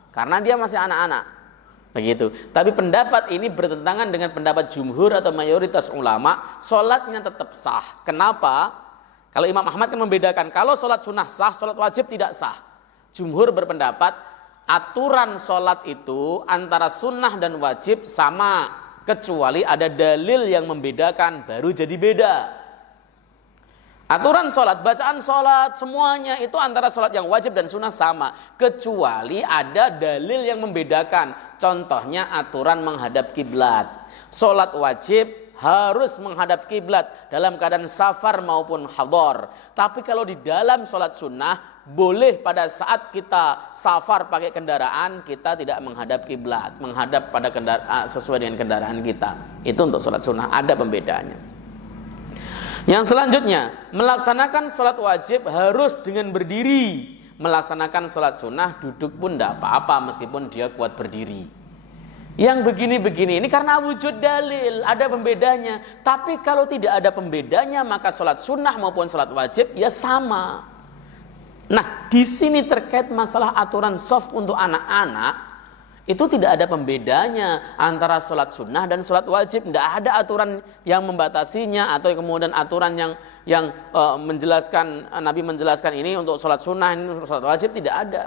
karena dia masih anak-anak. Begitu. Tapi pendapat ini bertentangan dengan pendapat jumhur atau mayoritas ulama, sholatnya tetap sah. Kenapa? Kalau Imam Ahmad kan membedakan, kalau sholat sunnah sah, sholat wajib tidak sah. Jumhur berpendapat, aturan sholat itu antara sunnah dan wajib sama, kecuali ada dalil yang membedakan, baru jadi beda. Aturan sholat, bacaan sholat, semuanya itu antara sholat yang wajib dan sunnah sama, kecuali ada dalil yang membedakan. Contohnya aturan menghadap kiblat. Sholat wajib harus menghadap kiblat dalam keadaan safar maupun hadar. Tapi kalau di dalam sholat sunnah, boleh pada saat kita safar pakai kendaraan, kita tidak menghadap kiblat, menghadap pada kendaraan sesuai dengan kendaraan kita. Itu untuk sholat sunnah, ada pembedaannya. Yang selanjutnya, melaksanakan sholat wajib harus dengan berdiri. Melaksanakan sholat sunnah duduk pun tidak apa-apa meskipun dia kuat berdiri. Yang begini-begini ini karena wujud dalil, ada pembedanya. Tapi kalau tidak ada pembedanya, maka sholat sunnah maupun sholat wajib ya sama. Nah, di sini terkait masalah aturan shaf untuk anak-anak, itu tidak ada pembedanya antara sholat sunnah dan sholat wajib. Tidak ada aturan yang membatasinya atau kemudian aturan yang menjelaskan, Nabi menjelaskan ini untuk sholat sunnah, ini untuk sholat wajib, tidak ada.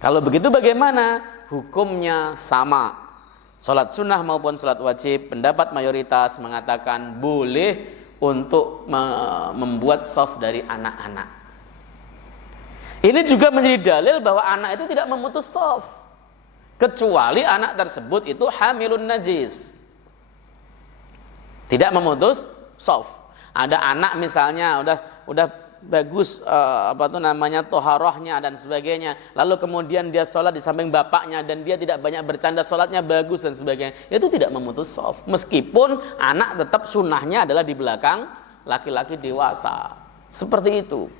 Kalau begitu bagaimana? Hukumnya sama. Salat sunnah maupun salat wajib, pendapat mayoritas mengatakan boleh untuk membuat shaf dari anak-anak. Ini juga menjadi dalil bahwa anak itu tidak memutus shaf, kecuali anak tersebut itu hamilun najis, tidak memutus shaf. Ada anak misalnya udah bagus toharohnya dan sebagainya, lalu kemudian dia sholat di samping bapaknya dan dia tidak banyak bercanda, sholatnya bagus dan sebagainya, itu tidak memutus shaf, meskipun anak tetap sunnahnya adalah di belakang laki-laki dewasa. Seperti itu.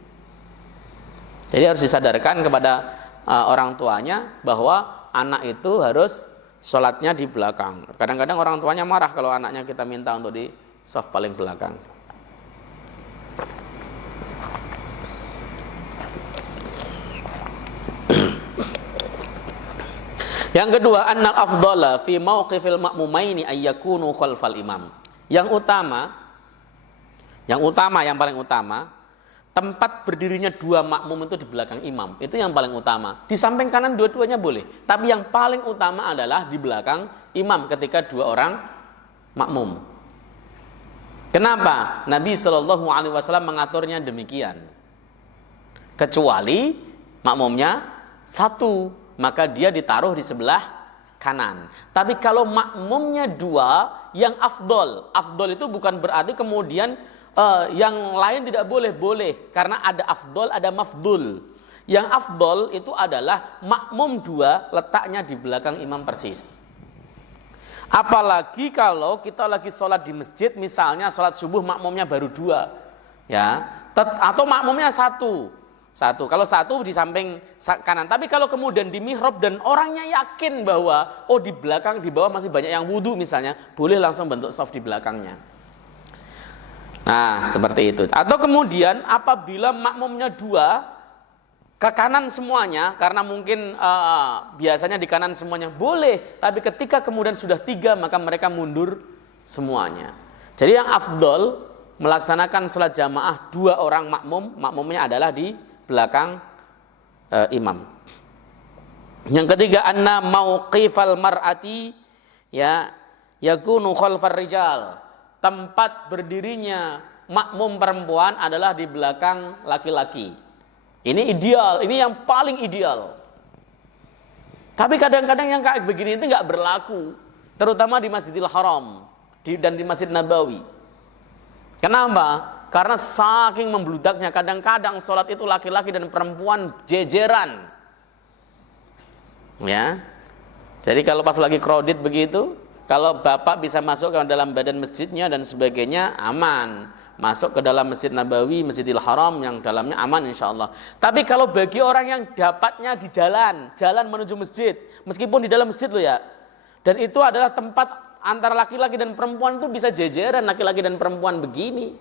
Jadi harus disadarkan kepada orang tuanya bahwa anak itu harus sholatnya di belakang. Kadang-kadang orang tuanya marah kalau anaknya kita minta untuk di shaf paling belakang. Yang kedua, annal afdhala fi mauqifil ma'mumaini ayyakunu khalfal imam. Yang paling utama, tempat berdirinya dua makmum itu di belakang imam. Itu yang paling utama. Di samping kanan dua-duanya boleh, tapi yang paling utama adalah di belakang imam ketika dua orang makmum. Kenapa? Nabi SAW mengaturnya demikian. Kecuali makmumnya satu, maka dia ditaruh di sebelah kanan. Tapi kalau makmumnya dua, yang afdol itu bukan berarti kemudian yang lain tidak boleh, karena ada afdol, ada mafdul. Yang afdol itu adalah makmum dua letaknya di belakang imam persis. Apalagi kalau kita lagi sholat di masjid, misalnya sholat subuh makmumnya baru dua, ya, atau makmumnya satu. Kalau satu di samping kanan. Tapi kalau kemudian di mihrab dan orangnya yakin bahwa di belakang, di bawah masih banyak yang wudu misalnya, boleh langsung bentuk shaf di belakangnya. Nah, seperti itu. Atau kemudian apabila makmumnya dua, ke kanan semuanya, karena mungkin biasanya di kanan semuanya, boleh. Tapi ketika kemudian sudah tiga, maka mereka mundur semuanya. Jadi yang afdol melaksanakan sholat jamaah dua orang makmumnya adalah di belakang imam. Yang ketiga, anna mauqifal mar'ati yakunu khalfar rijal. Tempat berdirinya makmum perempuan adalah di belakang laki-laki. Ini ideal, ini yang paling ideal. Tapi kadang-kadang yang kayak begini itu enggak berlaku, terutama di Masjidil Haram dan di Masjid Nabawi. Kenapa? Karena saking membludaknya, kadang-kadang sholat itu laki-laki dan perempuan jejeran. Ya. Jadi kalau pas lagi crowded begitu, kalau bapak bisa masuk ke dalam badan masjidnya dan sebagainya, aman. Masuk ke dalam Masjid Nabawi, Masjidil Haram yang dalamnya aman insyaallah. Tapi kalau bagi orang yang dapatnya di jalan menuju masjid, meskipun di dalam masjid loh ya, dan itu adalah tempat antara laki-laki dan perempuan, itu bisa jejeran laki-laki dan perempuan begini.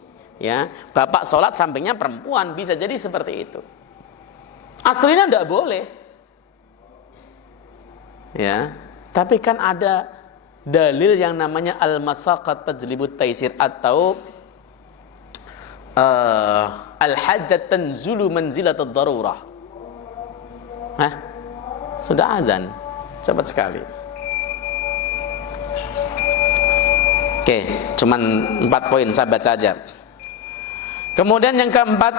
Ya, bapak sholat sampingnya perempuan, bisa jadi seperti itu. Aslinya tidak boleh. Ya, tapi kan ada dalil yang namanya al-masaqat tajlibut taisir atau al-hajjat tanzulu manzilatud darurah. Sudah azan. Cepat sekali. Oke, cuman 4 poin saya baca aja. Kemudian yang keempat,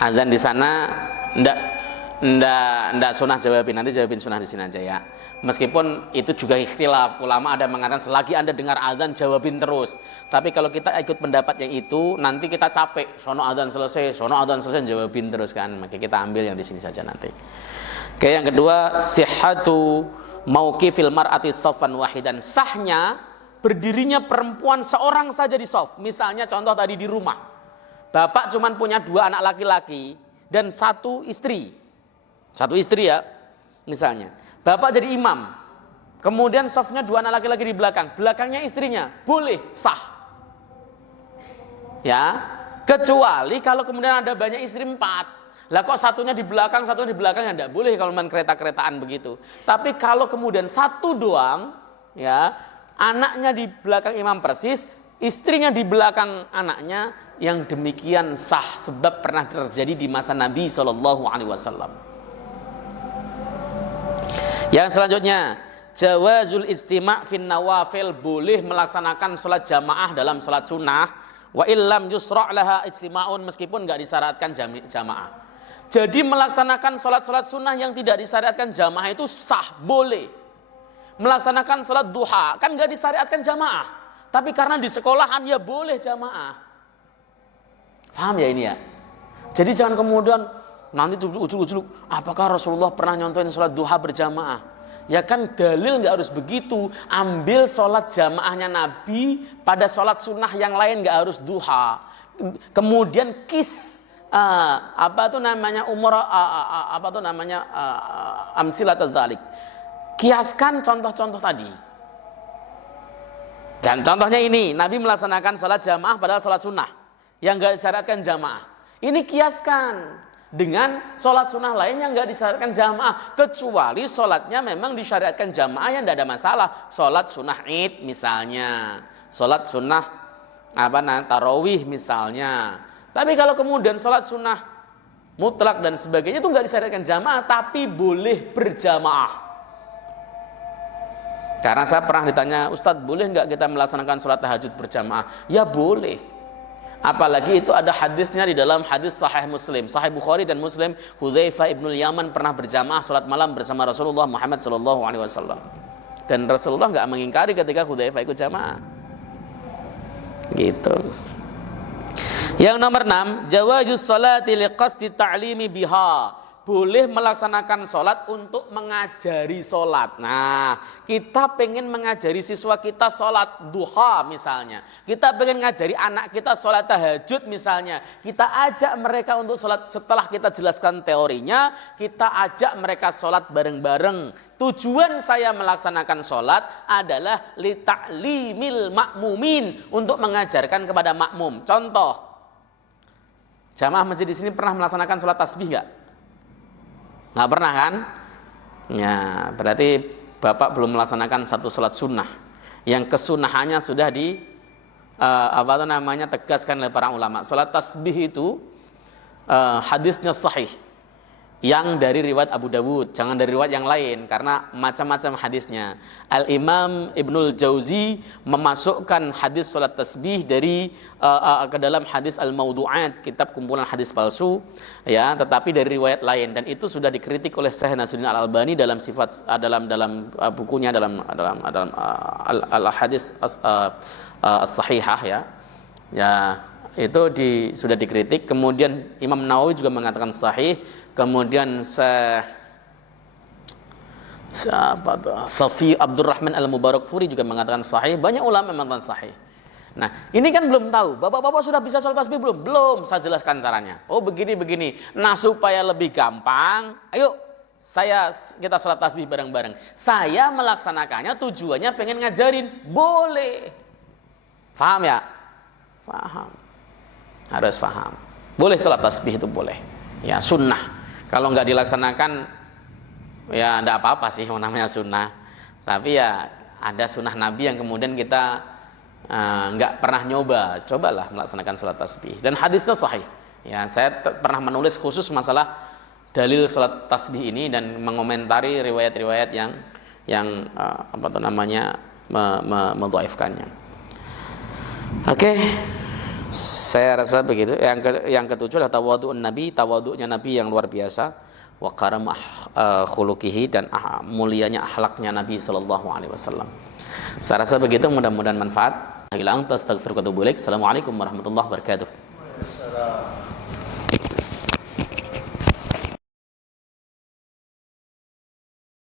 azan di sana ndak sunah jawabin, nanti jawabin sunah di sini aja ya. Meskipun itu juga ikhtilaf, ulama ada mengatakan selagi Anda dengar azan jawabin terus. Tapi kalau kita ikut pendapat yang itu, nanti kita capek. Sono azan selesai jawabin terus kan. Maka kita ambil yang di sini saja nanti. Oke, yang kedua, sihhatu mauqifil mar'ati shaffan wahidan. Sahnya berdirinya perempuan seorang saja di shaf. Misalnya contoh tadi di rumah. Bapak cuma punya 2 anak laki-laki dan 1 istri. 1 istri ya, misalnya. Bapak jadi imam. Kemudian shafnya 2 anak laki-laki di belakang. Belakangnya istrinya. Boleh, sah. Ya, kecuali kalau kemudian ada banyak istri 4. Lah kok satunya di belakang ya enggak boleh kalau main kereta-keretaan begitu. Tapi kalau kemudian 1 doang, ya, anaknya di belakang imam persis, istrinya di belakang anaknya, yang demikian sah sebab pernah terjadi di masa Nabi SAW. Yang selanjutnya, jawazul istima' fin nawafil, boleh melaksanakan sholat jamaah dalam sholat sunnah, wa illam yusra' laha ijtima'un, meskipun enggak disyaratkan jamaah. Jadi melaksanakan sholat-sholat sunnah yang tidak disyariatkan jamaah itu sah, boleh. Melaksanakan sholat duha kan enggak disyariatkan jamaah, tapi karena di sekolahan ya boleh jamaah. Paham ya ini ya? Jadi jangan kemudian nanti ujuk-ujuk, apakah Rasulullah pernah nyontohin sholat duha berjamaah? Ya kan dalil nggak harus begitu. Ambil sholat jamaahnya Nabi pada sholat sunnah yang lain nggak harus duha. Kemudian amsilat dzalik. Kiaskan contoh-contoh tadi. Dan contohnya ini, Nabi melaksanakan sholat jamaah pada sholat sunnah yang nggak disyaratkan jamaah. Ini kiaskan dengan sholat sunnah lain yang nggak disyariatkan jamaah, kecuali sholatnya memang disyariatkan jamaah yang tidak ada masalah. Sholat sunnah id misalnya, sholat sunnah tarawih misalnya. Tapi kalau kemudian sholat sunnah mutlak dan sebagainya itu nggak disyariatkan jamaah, tapi boleh berjamaah. Karena saya pernah ditanya, Ustadz boleh nggak kita melaksanakan sholat tahajud berjamaah? Ya boleh. Apalagi itu ada hadisnya di dalam hadis Sahih Muslim, Sahih Bukhari dan Muslim. Hudzaifah ibnul Yaman pernah berjamaah sholat malam bersama Rasulullah Muhammad SAW. Dan Rasulullah nggak mengingkari ketika Hudzaifah ikut jamaah. Gitu. Yang nomor 6, jawazus sholati liqasdi ta'limi biha. Boleh melaksanakan sholat untuk mengajari sholat. Nah, kita pengen mengajari siswa kita sholat duha misalnya. Kita pengen ngajari anak kita sholat tahajud misalnya. Kita ajak mereka untuk sholat, setelah kita jelaskan teorinya, kita ajak mereka sholat bareng-bareng. Tujuan saya melaksanakan sholat adalah li ta'limil makmumin, untuk mengajarkan kepada makmum. Contoh, jamaah masjid di sini pernah melaksanakan sholat tasbih nggak? Nggak pernah kan? Ya, berarti Bapak belum melaksanakan satu sholat sunnah yang kesunahannya sudah tegaskan oleh para ulama. Sholat tasbih itu hadisnya sahih, yang dari riwayat Abu Dawud, jangan dari riwayat yang lain, karena macam-macam hadisnya. Al-Imam Ibnul Jauzi memasukkan hadis sholat tasbih ke dalam hadis Al-Mawdu'at, kitab kumpulan hadis palsu, ya, tetapi dari riwayat lain, dan itu sudah dikritik oleh Syekh Nasruddin Al-Albani dalam dalam bukunya dalam al-hadis as-sahihah, ya. Ya, itu sudah dikritik. Kemudian Imam Nawawi juga mengatakan sahih. Kemudian Safi Abdurrahman Al-Mubarakfuri juga mengatakan sahih. Banyak ulama mengatakan sahih. Nah, ini kan belum tahu. Bapak-bapak sudah bisa sholat tasbih belum? Belum. Saya jelaskan caranya. Oh, begini. Nah, supaya lebih gampang, ayo kita sholat tasbih bareng-bareng. Saya melaksanakannya tujuannya pengen ngajarin. Boleh. Paham ya? Paham. Harus paham. Boleh sholat tasbih itu boleh. Ya, sunnah. Kalau nggak dilaksanakan, ya tidak apa-apa sih, namanya sunnah. Tapi ya ada sunnah Nabi yang kemudian kita nggak pernah nyoba. Cobalah melaksanakan sholat tasbih. Dan hadisnya sahih. Ya, saya pernah menulis khusus masalah dalil sholat tasbih ini dan mengomentari riwayat-riwayat yang mendhaifkannya. Oke. Saya rasa begitu. Yang ketujuh adalah tawadhu'un Nabi, tawadhu'nya Nabi yang luar biasa, wa karam khuluqihi, dan mulianya akhlaknya Nabi sallallahu alaihi wasallam. Saya rasa begitu, mudah-mudahan manfaat. Assalamualaikum warahmatullahi wabarakatuh.